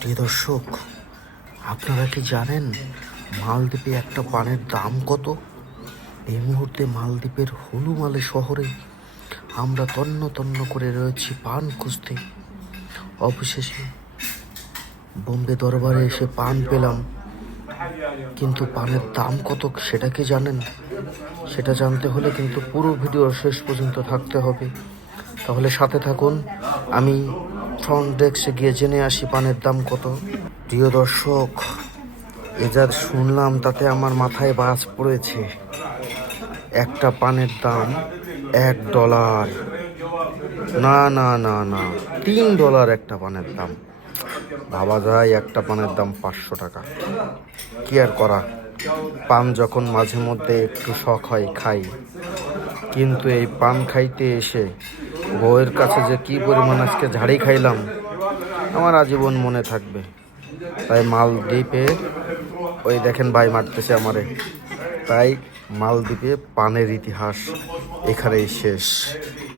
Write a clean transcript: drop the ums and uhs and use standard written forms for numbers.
প্রিয় দর্শক, আপনারা কি জানেন মালদ্বীপে একটা পানের দাম কত? এই মুহূর্তে মালদ্বীপের হুলুমালে শহরে আমরা তন্ন তন্ন করে রয়েছি পান খুঁজতে। অবশেষে বোম্বে দরবারে এসে পান পেলাম, কিন্তু পানের দাম কত সেটা কি জানেন? সেটা জানতে হলে কিন্তু পুরো ভিডিও শেষ পর্যন্ত থাকতে হবে। তাহলে সাথে থাকুন, আমি ফ্রন্ট ডেস্কে গিয়ে জেনে আসি পানের দাম কত। প্রিয় দর্শক, এ যা শুনলাম তাতে আমার মাথায় বাজ পড়েছে। একটা পানের দাম $1। না না না না, $3 একটা পানের দাম। ভাবা যায় একটা পানের দাম 500 টাকা। কি আর করা, পান যখন মাঝে মধ্যে একটু শখ হয় খাই, কিন্তু এই পান খাইতে এসে বউয়ের কাছে যে কি পরিমাণ আজকে ঝাড়ি খাইলাম আমার আজীবন মনে থাকবে। তাই মালদ্বীপে, ওই দেখেন ভাই মারতেছে আমারে, তাই মালদ্বীপে পানের ইতিহাস এখানেই শেষ।